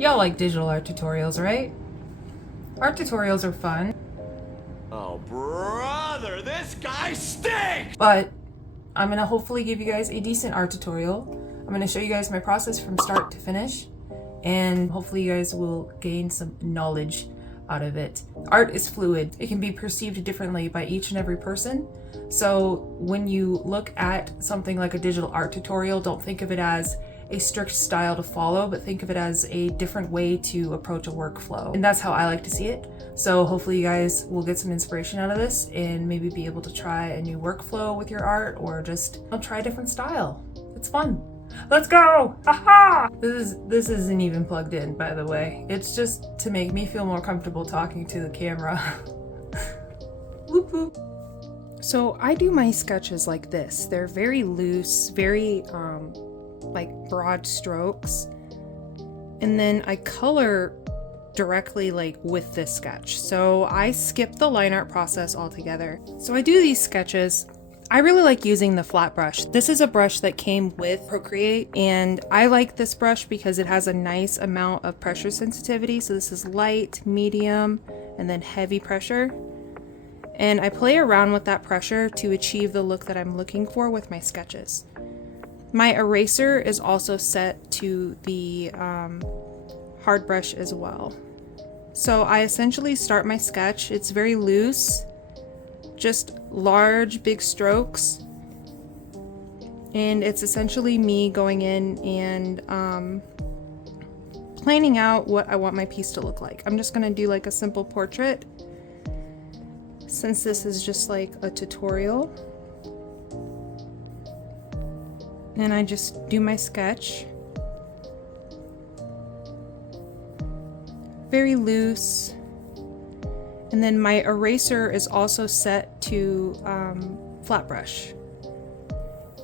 Y'all like digital art tutorials, right? Art tutorials are fun. Oh, brother, this guy stinks! But I'm gonna hopefully give you guys a decent art tutorial. I'm gonna show you guys my process from start to finish, and hopefully you guys will gain some knowledge out of it. Art is fluid. It can be perceived differently by each and every person. So when you look at something like a digital art tutorial, don't think of it as a strict style to follow, but think of it as a different way to approach a workflow. And that's how I like to see it. So hopefully you guys will get some inspiration out of this and maybe be able to try a new workflow with your art, or just try a different style. It's fun. Let's go! Aha! This isn't even plugged in, by the way. It's just to make me feel more comfortable talking to the camera. Whoop whoop. So I do my sketches like this. They're very loose, very like broad strokes. And then I color directly like with this sketch. So I skip the line art process altogether. So I do these sketches. I really like using the flat brush. This is a brush that came with Procreate, and I like this brush because it has a nice amount of pressure sensitivity. So this is light, medium, and then heavy pressure. And I play around with that pressure to achieve the look that I'm looking for with my sketches. My eraser is also set to the hard brush as well. So I essentially start my sketch. It's very loose, just large, big strokes. And it's essentially me going in and planning out what I want my piece to look like. I'm just gonna do like a simple portrait, since this is just like a tutorial. And I just do my sketch. Very loose. And then my eraser is also set to flat brush.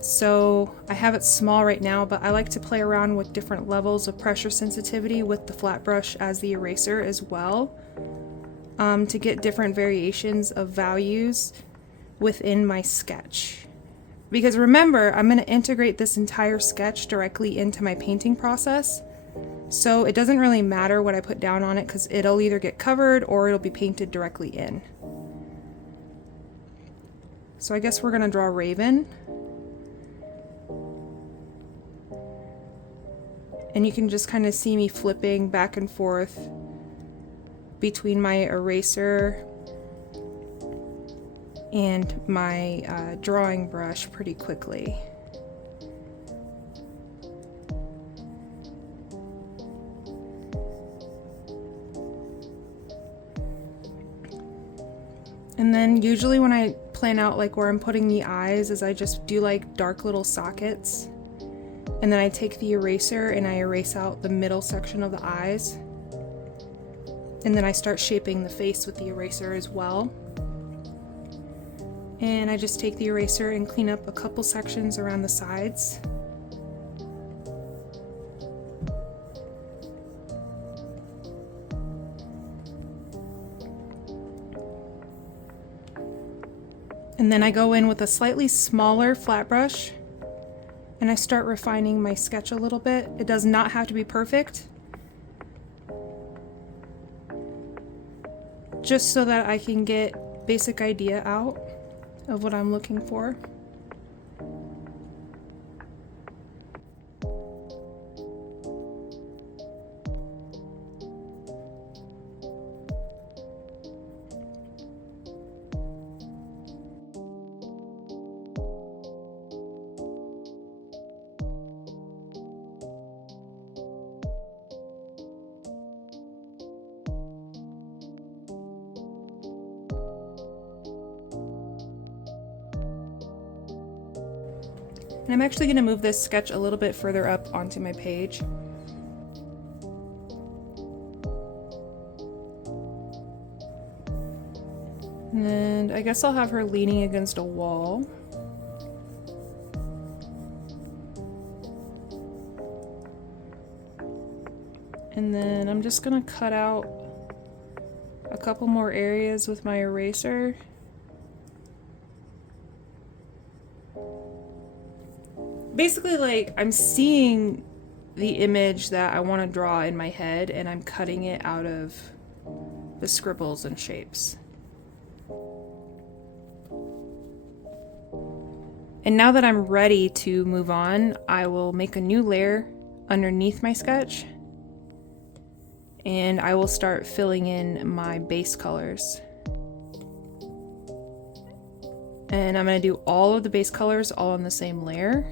So I have it small right now, but I like to play around with different levels of pressure sensitivity with the flat brush as the eraser as well, to get different variations of values within my sketch. Because remember, I'm going to integrate this entire sketch directly into my painting process. So it doesn't really matter what I put down on it, because it'll either get covered or it'll be painted directly in. So I guess we're going to draw Raven. And you can just kind of see me flipping back and forth between my eraser and my drawing brush pretty quickly. And then usually when I plan out like where I'm putting the eyes, is I just do like dark little sockets. And then I take the eraser and I erase out the middle section of the eyes. And then I start shaping the face with the eraser as well. And I just take the eraser and clean up a couple sections around the sides. And then I go in with a slightly smaller flat brush and I start refining my sketch a little bit. It does not have to be perfect, just so that I can get basic idea out of what I'm looking for. And I'm actually going to move this sketch a little bit further up onto my page. And I guess I'll have her leaning against a wall. And then I'm just going to cut out a couple more areas with my eraser. Basically, like, I'm seeing the image that I want to draw in my head, and I'm cutting it out of the scribbles and shapes. And now that I'm ready to move on, I will make a new layer underneath my sketch, and I will start filling in my base colors. And I'm going to do all of the base colors all on the same layer.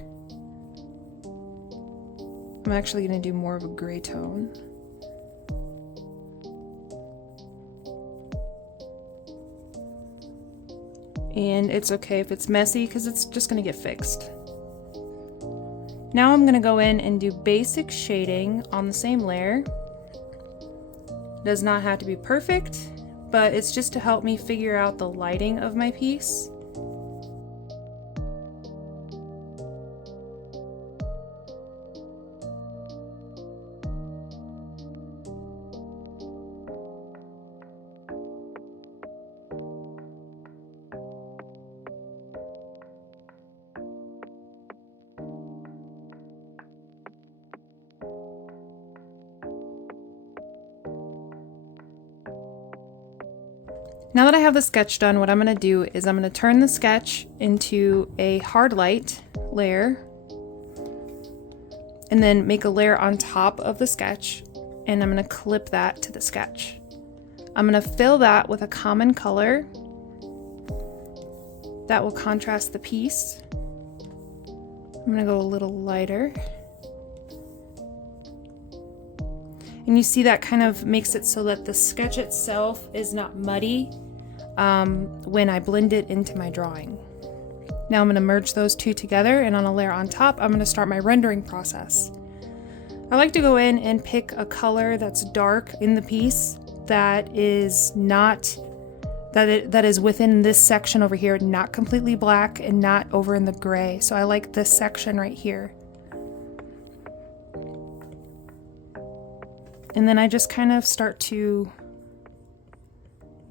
I'm actually going to do more of a gray tone. And it's okay if it's messy because it's just going to get fixed. Now I'm going to go in and do basic shading on the same layer. Does not have to be perfect, but it's just to help me figure out the lighting of my piece. Now that I have the sketch done, what I'm going to do is I'm going to turn the sketch into a hard light layer, and then make a layer on top of the sketch, and I'm going to clip that to the sketch. I'm going to fill that with a common color that will contrast the piece. I'm going to go a little lighter. And you see that kind of makes it so that the sketch itself is not muddy when I blend it into my drawing. Now I'm going to merge those two together, and on a layer on top, I'm going to start my rendering process. I like to go in and pick a color that's dark in the piece that is not, that is within this section over here, not completely black and not over in the gray. So I like this section right here. And then I just kind of start to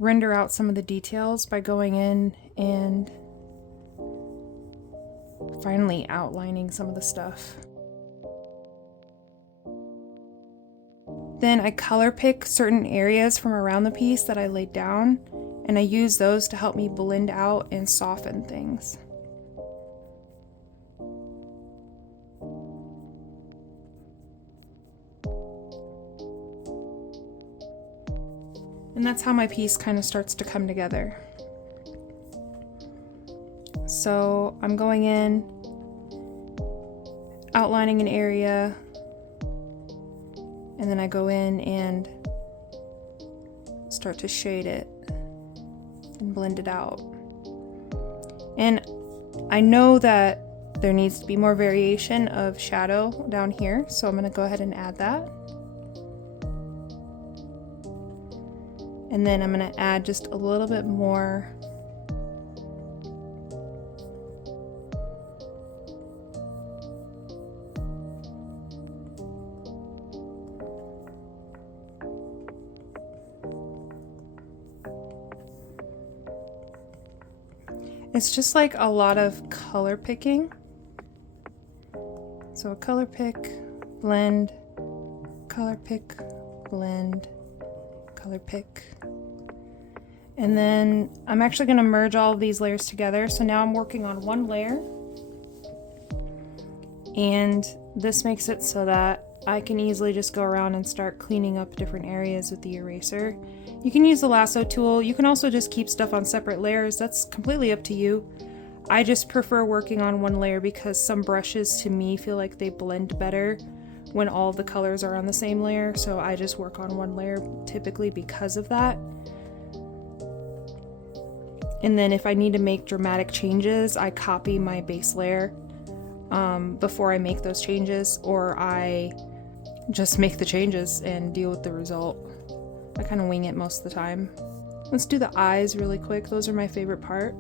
render out some of the details by going in and finally outlining some of the stuff. Then I color pick certain areas from around the piece that I laid down, and I use those to help me blend out and soften things. And that's how my piece kind of starts to come together. So I'm going in, outlining an area, and then I go in and start to shade it and blend it out. And I know that there needs to be more variation of shadow down here, so I'm going to go ahead and add that. And then I'm going to add just a little bit more It's just like a lot of color picking. So a color pick, blend, color pick, blend, color pick. And then I'm actually going to merge all of these layers together. So now I'm working on one layer. And this makes it so that I can easily just go around and start cleaning up different areas with the eraser. You can use the lasso tool. You can also just keep stuff on separate layers. That's completely up to you. I just prefer working on one layer because some brushes to me feel like they blend better when all the colors are on the same layer. So I just work on one layer typically because of that. And then if I need to make dramatic changes, I copy my base layer before I make those changes, or I just make the changes and deal with the result. I kind of wing it most of the time. Let's do the eyes really quick. Those are my favorite part.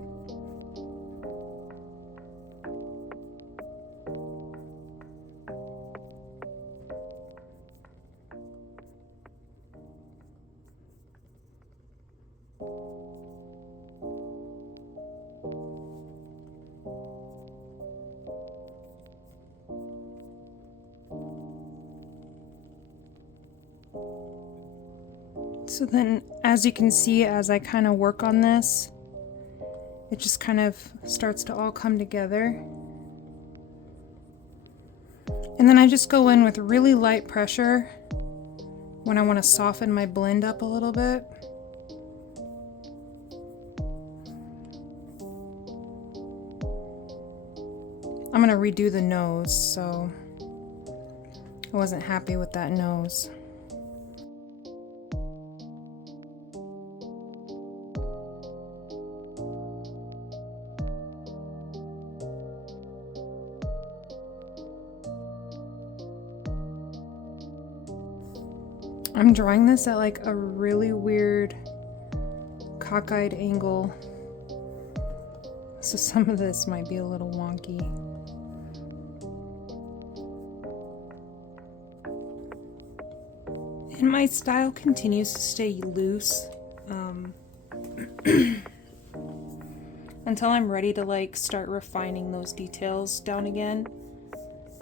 So then, as you can see, as I kind of work on this, it just kind of starts to all come together. And then I just go in with really light pressure when I want to soften my blend up a little bit. I'm going to redo the nose, so I wasn't happy with that nose. I'm drawing this at like a really weird cockeyed angle, so some of this might be a little wonky. And my style continues to stay loose until I'm ready to like start refining those details down again.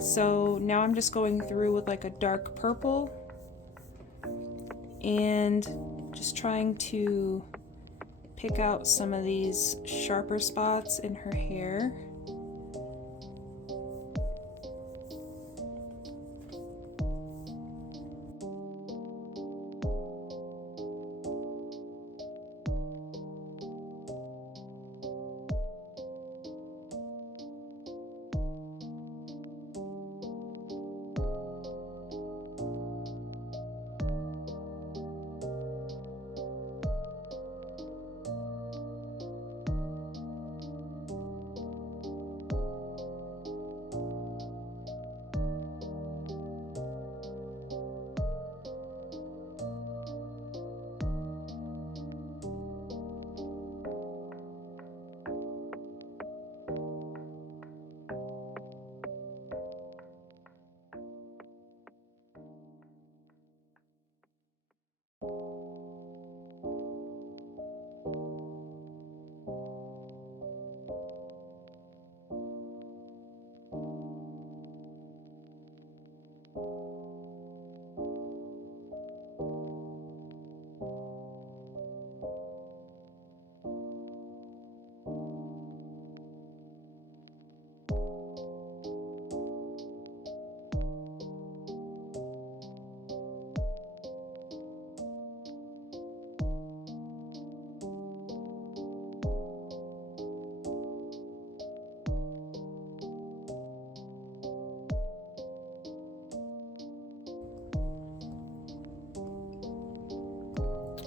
So now I'm just going through with like a dark purple and just trying to pick out some of these sharper spots in her hair.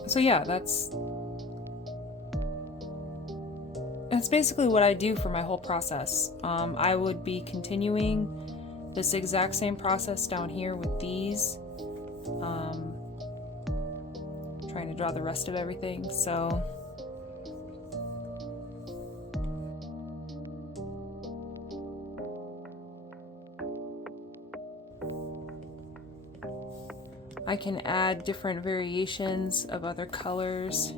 So yeah, that's basically what I do for my whole process. I would be continuing this exact same process down here with these, trying to draw the rest of everything. So I can add different variations of other colors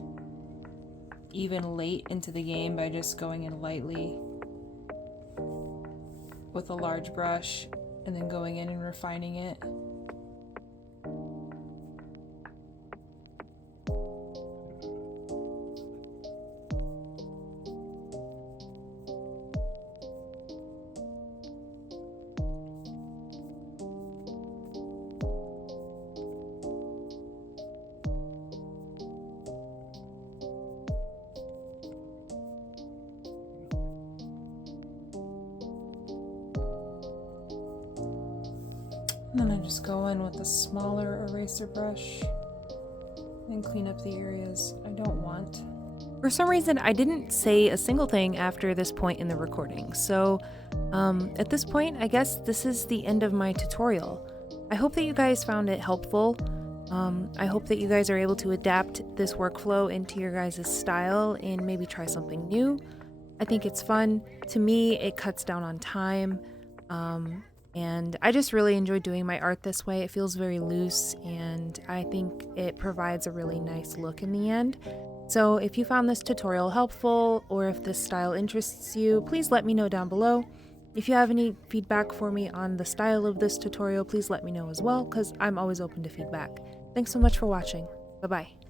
even late into the game by just going in lightly with a large brush and then going in and refining it. And then I just go in with a smaller eraser brush and clean up the areas I don't want. For some reason, I didn't say a single thing after this point in the recording, so at this point, I guess this is the end of my tutorial. I hope that you guys found it helpful. I hope that you guys are able to adapt this workflow into your guys' style and maybe try something new. I think it's fun. To me, it cuts down on time. And I just really enjoy doing my art this way. It feels very loose, and I think it provides a really nice look in the end. So if you found this tutorial helpful, or if this style interests you, please let me know down below. If you have any feedback for me on the style of this tutorial, please let me know as well, because I'm always open to feedback. Thanks so much for watching. Bye-bye.